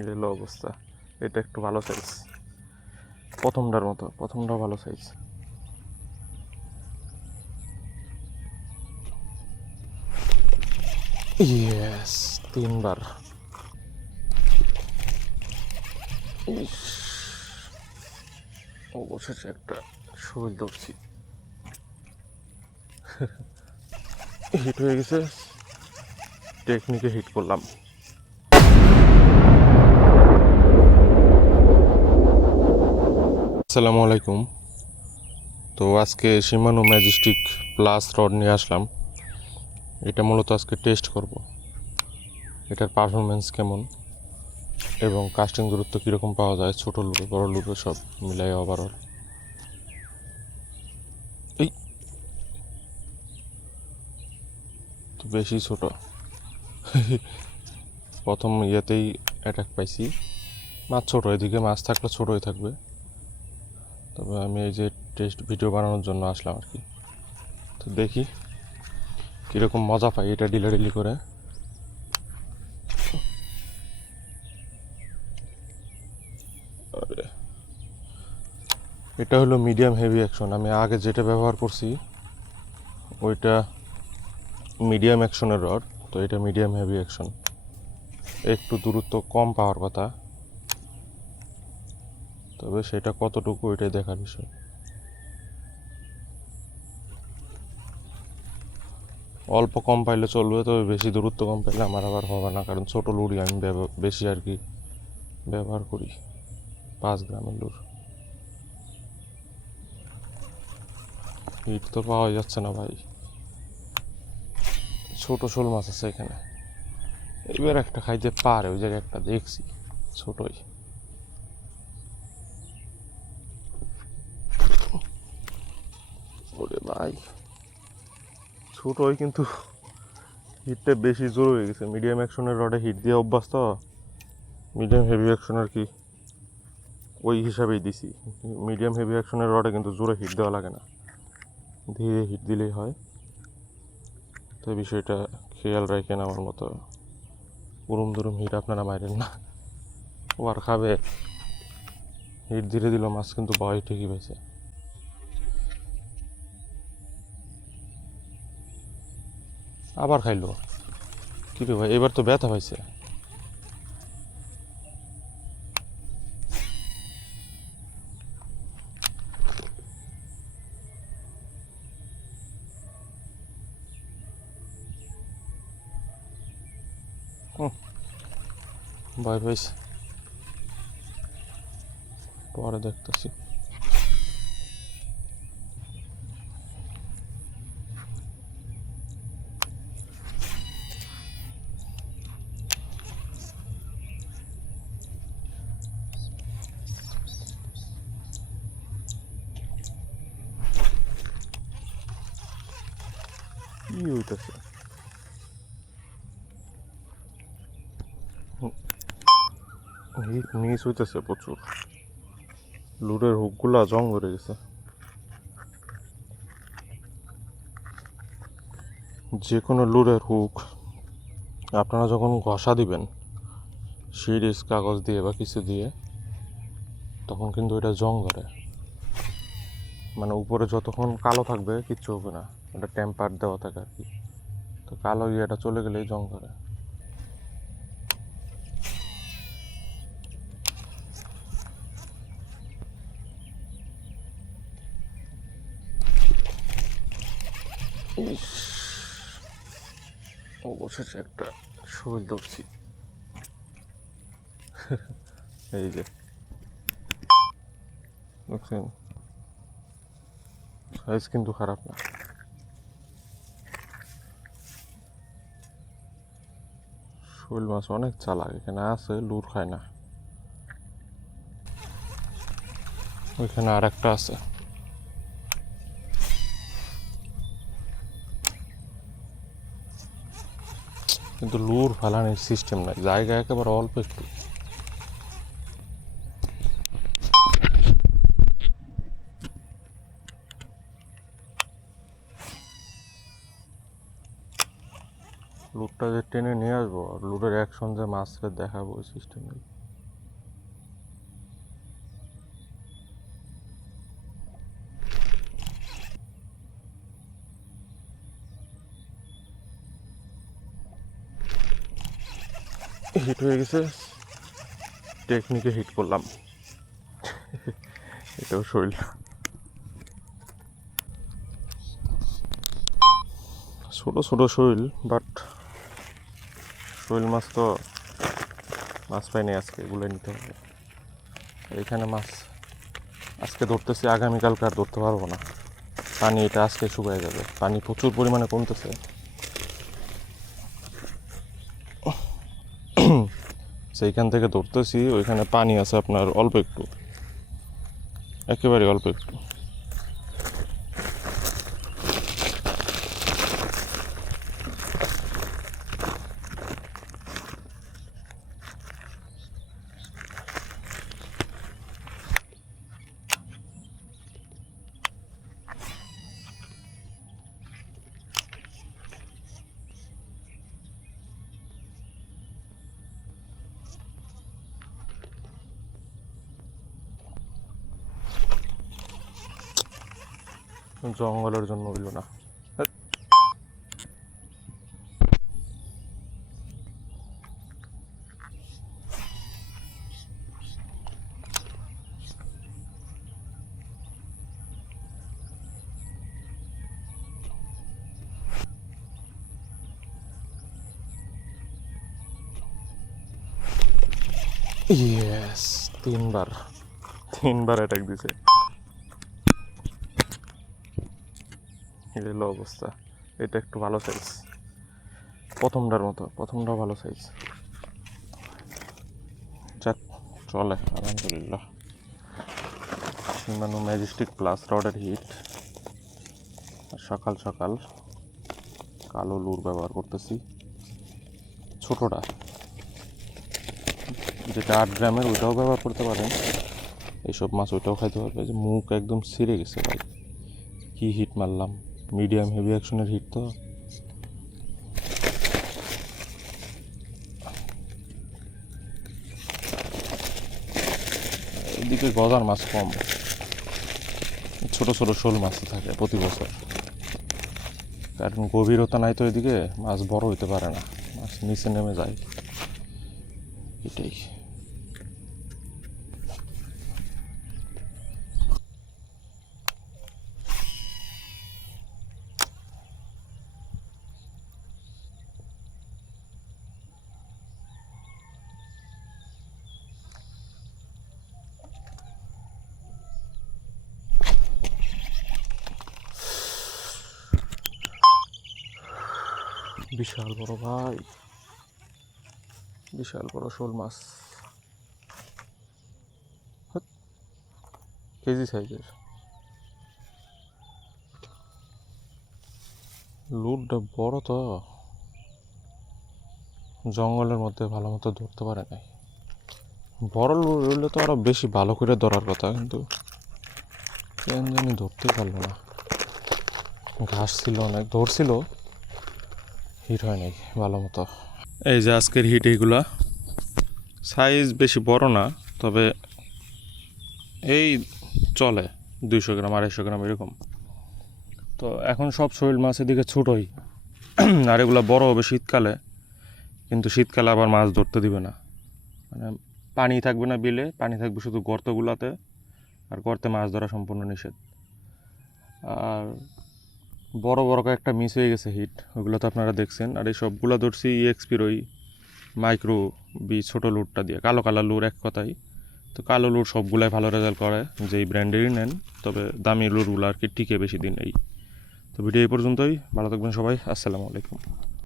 এই হলো অবস্থা। এটা একটু ভালো সাইজ, প্রথমটার মতো, প্রথমটাও ভালো সাইজ। ইয়েস, 3বার। অবশেষে একটা শোল ধরছি। হিট হয়ে গেছে, টেকনিকে হিট করলাম। আসসালামু আলাইকুম। তো আজকে শিমানো ম্যাজেস্টিক প্লাস রড নিয়ে আসলাম। এটা মূলত আজকে টেস্ট করব, এটার পারফরমেন্স কেমন এবং কাস্টিং দূরত্ব কীরকম পাওয়া যায়, ছোটো লুপে বড় লুপে সব মিলাই ওভারঅল। এই তো বেশি ছোট, প্রথম ইয়েতেই অ্যাটাক পাইছি। মাছ ছোটো, এদিকে মাছ থাকলে ছোটোই থাকবে, তবে আমি এই যে টেস্ট ভিডিও বানানোর জন্য আসলাম আর কি। তো দেখি কীরকম মজা পাই এটা ডিলাডিলি করে। এটা হলো মিডিয়াম হেভি অ্যাকশন। আমি আগে যেটা ব্যবহার করছি ওইটা মিডিয়াম অ্যাকশনের রড, তো এটা মিডিয়াম হেভি অ্যাকশন, একটু দূরত্ব কম পাওয়ার কথা, তবে সেটা কতটুকু এটাই দেখার বিষয়। অল্প কম পাইলে চলবে, তবে বেশি দূরত্ব কম পাইলে আমার আবার হবে না, কারণ ছোটো লুড়ি আমি বেশি আর কি ব্যবহার করি, 5 গ্রামের লুর। হিট তো পাওয়া যাচ্ছে না ভাই, ছোটো শোল মাছ আছে এখানে। এবার একটা খাইতে পারে, ওই জায়গায় একটা দেখছি ছোটোই। ওরে ভাই ছোটোই, কিন্তু হিটটা বেশি জোর হয়ে গেছে। মিডিয়াম অ্যাকশনের রডে হিট দিয়ে অভ্যাস তো, মিডিয়াম হেভি অ্যাকশন আর কি ওই হিসাবেই দিছি। মিডিয়াম হেভি অ্যাকশনের রডে কিন্তু জোরে হিট দেওয়া লাগে না, ধীরে হিট দিলেই হয়। তো বিষয়টা খেয়াল রাখেন, আমার মতো উরুম দুরুম হিট আপনারা মারেন না, ওর খাবে। হিট ধীরে দিল মাছ কিন্তু ভয় ঠিকই পাইছে। আবার খাইলো, কী রে ভাই, এবার তো ব্যথা পাইছে। ভয় পাইছে, পরে দেখতেছি। কি হইতেছে, হিট মিস হইতেছে প্রচুর, লুরের হুকগুলা জং ধরে গেছে। যে কোনো লুরের হুক আপনারা যখন ঘষা দিবেন সিরিজ কাগজ দিয়ে বা কিছু দিয়ে, তখন কিন্তু এটা জং ধরে। মানে উপরে যতক্ষণ কালো থাকবে কিচ্ছু হবে না, এটা টেম্পার দেওয়া থাকে আর কি। তো কালো ইয়েটা চলে গেলেই জং ধরে। অবশেষে একটা শোল ধরছি। এই যে দেখছেন, সাইজ কিন্তু খারাপ না। শোল মাছ অনেক চালাক, এখানে আছে, লুর খায় না। ওইখানে আর একটা আছে, কিন্তু লুর ফেলানোর সিস্টেম নাই, জায়গা একেবারে অল্প একটু। লুরটা যে টেনে নিয়ে আসবো আর লুরের অ্যাকশন যে মাছকে দেখাবো, ওই সিস্টেম নেই। হিট হয়ে গেছে, টেকনিকে হিট করলাম। এটাও শৈল, ছোট ছোট শৈল, বাট শৈল মাছ তো মাছ পাইনি আজকে, এগুলো নিতে হবে। এখানে মাছ আজকে ধরতেছি, আগামীকালকে আর ধরতে পারবো না, পানি এটা আজকে শুকায় যাবে, পানি প্রচুর পরিমাণে কমতেছে। সেইখান থেকে ধরতেছি, ওইখানে পানি আছে আপনার অল্প একটু, একেবারে অল্প একটু। জঙ্গলের জন্য হইল না। ইয়েস, তিনবার অ্যাটাক দিছে। এলো অবস্থা। এটা একটু ভালো সাইজ, প্রথমটার মতো, প্রথমটাও ভালো সাইজ। যাক, চলে আলহামদুলিল্লাহ। সিমানো ম্যাজেস্টিক প্লাস রডের হিট, সকাল সকাল কালো লুর ব্যবহার করতেছি, ছোটোটা যেটা 8 গ্রামের, ওইটাও ব্যবহার করতে পারেন। এইসব মাছ ওইটাও খাইতে পারবে। যে মুখ একদম ছিঁড়ে গেছে ভাই, কি হিট মারলাম, মিডিয়াম হেভি অ্যাকশনের হিট তো। এদিকে গজার মাছ কম, ছোট ছোট শোল মাছ থাকে প্রতি বছর, কারণ গভীরতা নাই তো এদিকে, মাছ বড় হইতে পারে না, মাছ নিচে নেমে যায়, এটাই। বিশাল বড় ভাই, বিশাল বড় শোল মাছ, কেজি সাইজের। লুটটা বড় তো, জঙ্গলের মধ্যে ভালো মতো ধরতে পারে নাই। বড় লুট হইলে তো আরো বেশি ভালো করে ধরার কথা, কিন্তু কেন জানি ধরতে পারলো না। ঘাস ছিল অনেক, ধরছিল, হিট হয় নাই ভালো মতো। এই যে আজকের হিট, এইগুলা সাইজ বেশি বড় না, তবে এই চলে 200 গ্রাম 250 গ্রাম এরকম। তো এখন সব শৈল মাছ এদিকে ছোটোই, আর এগুলো বড় হবে শীতকালে, কিন্তু শীতকালে আবার মাছ ধরতে দিবে না, মানে পানি থাকবে না বিলে, পানি থাকবে শুধু গর্তগুলাতে, আর গর্তে মাছ ধরা সম্পূর্ণ নিষেধ। আর বড় বড় কয়েকটা মিস হয়ে গেছে হিট, ওগুলো তো আপনারা দেখছেন। আর এই সবগুলো ধরছি EXPর ওই মাইক্রো বি ছোটো লুটটা দিয়ে, কালো কালো লুর এক কথাই। তো কালো লুর সবগুলাই ভালো রেজাল্ট করে, যেই ব্র্যান্ডেরই নেন, তবে দামি লুরগুলো আর কি টিকে বেশি দিন। এই তো ভিডিও এই পর্যন্তই, ভালো থাকবেন সবাই, আসসালামু আলাইকুম।